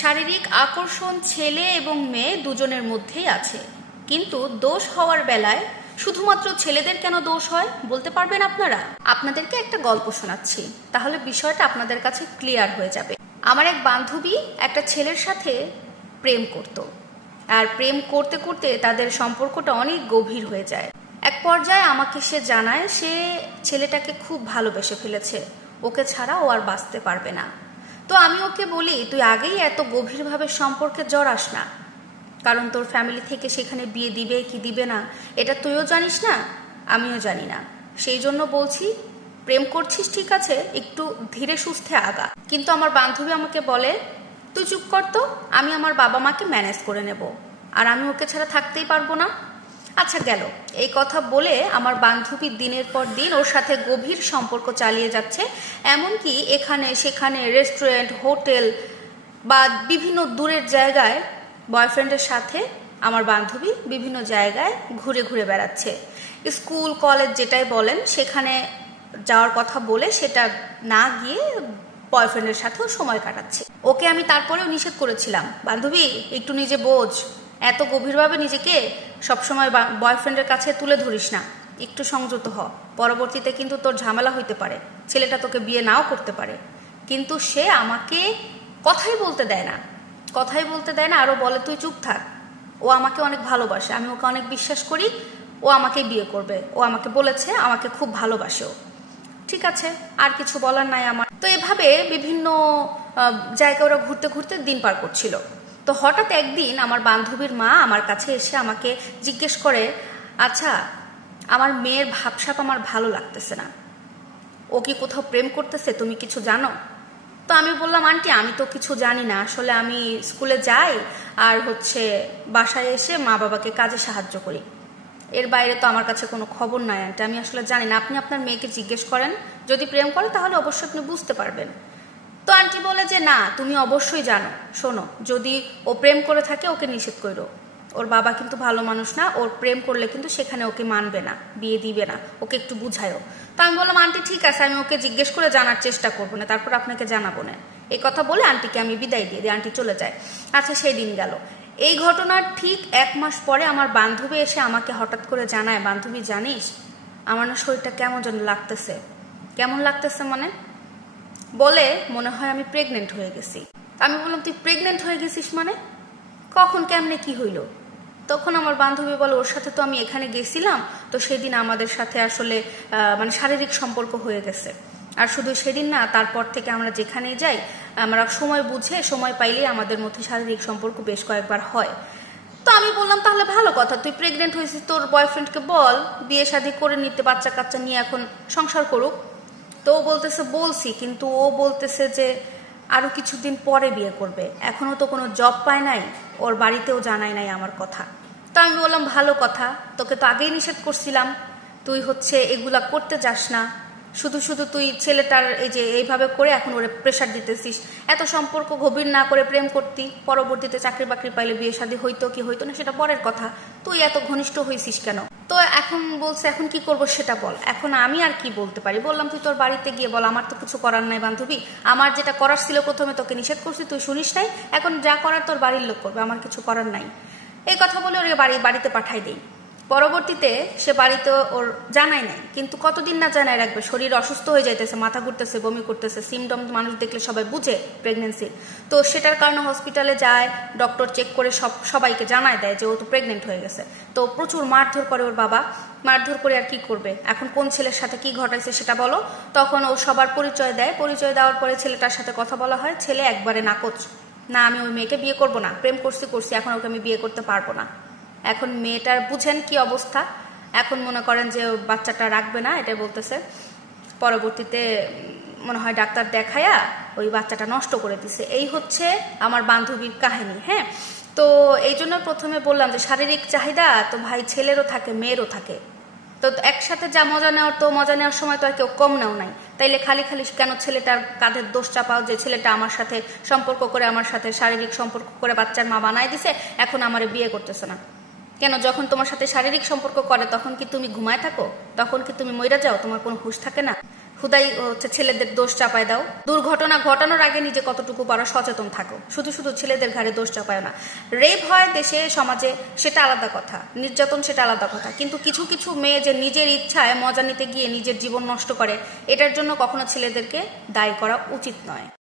শারীরিক আকর্ষণ ছেলে এবং মেয়ে দুজনের মধ্যেই আছে, কিন্তু দোষ হওয়ার বেলায় শুধুমাত্র ছেলেদের কেন দোষ হয় বলতে পারবেন আপনারা? আপনাদেরকে একটা গল্প শোনাচ্ছি, তাহলে বিষয়টা আপনাদের কাছে ক্লিয়ার হয়ে যাবে। আমার এক বান্ধবী একটা ছেলের সাথে প্রেম করত, আর প্রেম করতে করতে তাদের সম্পর্কটা অনেক গভীর হয়ে যায়। এক পর্যায়ে আমাকে সে জানায় সে ছেলেটাকে খুব ভালোবেসে ফেলেছে, ওকে ছাড়া ও আর বাঁচতে পারবে না। তো আমি ওকে বলি, তুই আগেই এত গভীরভাবে সম্পর্কে জড়াস না, কারণ তোর ফ্যামিলি থেকে সেখানে বিয়ে দিবে কি দিবে না এটা তুইও জানিস না, আমিও জানি না। সেই জন্য বলছি, প্রেম করছিস ঠিক আছে, একটু ধীরে সুস্থে আগা। কিন্তু আমার বান্ধবী আমাকে বলে, তুই চুপ কর তো, আমি আমার বাবা মাকে ম্যানেজ করে নেব, আর আমি ওকে ছাড়া থাকতেই পারবো না। আচ্ছা গেল। এই কথা বলে আমার বান্ধবী দিনের পর দিন ওর সাথে গভীর সম্পর্ক চালিয়ে যাচ্ছে, এমনকি এখানে সেখানে রেস্টুরেন্ট, হোটেল বা বিভিন্ন দূরের জায়গায় বয়ফ্রেন্ডের সাথে আমার বান্ধবী বিভিন্ন জায়গায় ঘুরে ঘুরে বেড়াচ্ছে। স্কুল কলেজ যেটাই বলেন সেখানে যাওয়ার কথা বলে সেটা না গিয়ে বয়ফ্রেন্ডের সাথেও সময় কাটাচ্ছে। ওকে আমি তারপরেও নিষেধ করেছিলাম, বান্ধবী একটু নিজে বোঝ, এত গভীরভাবে নিজেকে সবসময় বয়ফ্রেন্ডের কাছে তুলে ধরিস না, একটু সংযত হ, পরবর্তীতে কিন্তু তোর ঝামেলা হইতে পারে, ছেলেটা তোকে বিয়ে নাও করতে পারে। কিন্তু সে আমাকে কথাই বলতে দেয় না, আরো বলে তুই চুপ থাক, ও আমাকে অনেক ভালোবাসে, আমি ওকে অনেক বিশ্বাস করি, ও আমাকে বিয়ে করবে, ও আমাকে বলেছে আমাকে খুব ভালোবাসেও। ঠিক আছে, আর কিছু বলার নাই আমার। তো এভাবে বিভিন্ন জায়গায় ওরা ঘুরতে ঘুরতে দিন পার করছিল। তো হঠাৎ একদিন আমার বান্ধবীর মা আমার কাছে এসে আমাকে জিজ্ঞেস করে, আচ্ছা আমার মেয়ের ভাবসাব আমার ভালো লাগতেছে না, ও কি কোথাও প্রেম করতেছে, তুমি কিছু জানো? তো আমি বললাম, আন্টি আমি তো কিছু জানি না, আসলে আমি স্কুলে যাই আর বাসায় এসে মা বাবাকে কাজে সাহায্য করি, এর বাইরে তো আমার কাছে কোনো খবর নাই আন্টি, আমি আসলে জানি না, আপনি আপনার মেয়েকে জিজ্ঞেস করেন, যদি প্রেম করে তাহলে অবশ্যই আপনি বুঝতে পারবেন। তো আন্টি বলে যে না, তুমি অবশ্যই জানো, শোনো, যদি ও প্রেম করে থাকে ওকে নিষেধ করো, ওর বাবা কিন্তু ভালো মানুষ না, ওর প্রেম করলে কিন্তু সেখানে ওকে মানবে না, বিয়ে দিবে না, ওকে একটু বুঝায়ও। তো আমি বললাম, আন্টি ঠিক আছে, আমি ওকে জিজ্ঞেস করে জানার চেষ্টা করবো না, তারপর আপনাকে জানাবো না। এই কথা বলে আন্টিকে আমি বিদায় দিয়ে দিই, আন্টি চলে যায়। আচ্ছা সেই দিন গেল। এই ঘটনার ঠিক 1 মাস পরে আমার বান্ধবী এসে আমাকে হঠাৎ করে জানায়, বান্ধবী জানিস আমার না শরীরটা কেমন যেন লাগতেছে। কেমন লাগতেছে মানে? বলে মনে হয় আমি প্রেগনেন্ট হয়ে গেছি। আমি বললাম, তুই প্রেগনেন্ট হয়ে গেছিস মানে? কখন, কেমনে, কি হইল? তখন আমার বান্ধবী বলে, ওর সাথে তো আমি এখানে গেছিলাম, তো সেদিন আমাদের সাথে আসলে শারীরিক সম্পর্ক হয়ে গেছে। আর শুধু সেদিন না, তারপর থেকে আমরা যেখানেই যাই আমরা সময় বুঝে সময় পাইলেই আমাদের মধ্যে শারীরিক সম্পর্ক বেশ কয়েকবার হয়। তো আমি বললাম, তাহলে ভালো কথা, তুই প্রেগনেন্ট হয়েছিস, তোর বয়ফ্রেন্ডকে বল বিয়ে শাদী করে নিতে, বাচ্চা কাচ্চা নিয়ে এখন সংসার করুক। তো ও বলতেছে বলছি, কিন্তু ও বলতেছে যে আরো কিছুদিন পরে বিয়ে করবে, এখনো তো কোনো জব পায় নাই, ওর বাড়িতেও জানায় নাই আমার কথা। তো আমি বললাম, ভালো কথা, তোকে তো আগেই নিষেধ করছিলাম, তুই এগুলা করতে যাস না, শুধু শুধু তুই ছেলেটার এই যে এইভাবে করে এখন ওরে প্রেশার দিতেছিস। এত সম্পর্ক গভীর না করে প্রেম করতি, পরবর্তীতে চাকরি বাকরি পাইলে বিয়ে শাদী হইতো কি হইতো না সেটা পরের কথা, তুই এত ঘনিষ্ঠ হয়েছিস কেন? তো এখন বলছে, এখন কি করবো সেটা বল। এখন আমি আর কি বলতে পারি? বললাম, তুই তোর বাড়িতে গিয়ে বল, আমার তো কিছু করার নাই বান্ধবী, আমার যেটা করার ছিল প্রথমে তোকে নিষেধ করছি, তুই শুনিস নাই, এখন যা করার তোর বাড়ির লোক করবে, আমার কিছু করার নাই। এই কথা বলে ওর বাড়িতে পাঠাই দেই। পরবর্তীতে সে বাড়িতে ওর জানাই নাই, কিন্তু কতদিন না জানাই রাখবে, শরীর অসুস্থ হয়ে যাইতেছে, মাথা ঘুরতেছে, বমি করতেছে, সিমটম মানুষ দেখলে সবাই বুঝে প্রেগনেন্সি। তো সেটার কারণে হসপিটালে যায়, ডক্টর চেক করে সবাইকে জানায় দেয় যে ও তো প্রেগনেন্ট হয়ে গেছে। তো প্রচুর মারধর করে ওর বাবা, মারধর করে আর কি করবে, এখন কোন ছেলের সাথে কি ঘটাইছে সেটা বলো। তখন ও সবার পরিচয় দেয়, পরিচয় দেওয়ার পরে ছেলেটার সাথে কথা বলা হয়, ছেলে একবারে নাকচ, না আমি ওই মেয়েকে বিয়ে করবো না, প্রেম করছি, এখন ওকে আমি বিয়ে করতে পারবো না। এখন মেয়েটার বুঝেন কি অবস্থা, এখন মনে করেন যে বাচ্চাটা রাখবে না, এটাই বলতেছে। পরবর্তীতে মনে হয় ডাক্তার দেখায়া ওই বাচ্চাটা নষ্ট করে দিছে। এই আমার বান্ধবীর কাহিনী। হ্যাঁ, তো এই জন্য প্রথমে বললাম যে শারীরিক চাহিদা তো ভাই ছেলেরও থাকে মেয়েরও থাকে, তো একসাথে যা মজা নেওয়ার, তো মজা নেওয়ার সময় তো আর কেউ কম নেও নাই, তাইলে খালি খালি কেন ছেলেটার কাঁধের দোষ চাপাও যে ছেলেটা আমার সাথে সম্পর্ক করে, আমার সাথে শারীরিক সম্পর্ক করে বাচ্চার মা বানায় দিছে, এখন আমারে বিয়ে করতেছে না কেন? যখন তোমার সাথে শারীরিক সম্পর্ক করে তখন কি তুমি ঘুমায় থাকো? তখন কি তুমি মইরা যাও? তোমার কোনো হুঁশ থাকে না? হুদাই হচ্ছে ছেলেদের দোষ চাপায় দাও। দুর্ঘটনা ঘটানোর আগে নিজে কতটুকু পারো সচেতন থাকো, শুধু শুধু ছেলেদের ঘাড়ে দোষ চাপায় না। রেপ হয় দেশে সমাজে, সেটা আলাদা কথা, নির্যাতন সেটা আলাদা কথা, কিন্তু কিছু কিছু মেয়ে যে নিজের ইচ্ছায় মজা নিতে গিয়ে নিজের জীবন নষ্ট করে, এটার জন্য কখনো ছেলেদেরকে দায়ী করা উচিত নয়।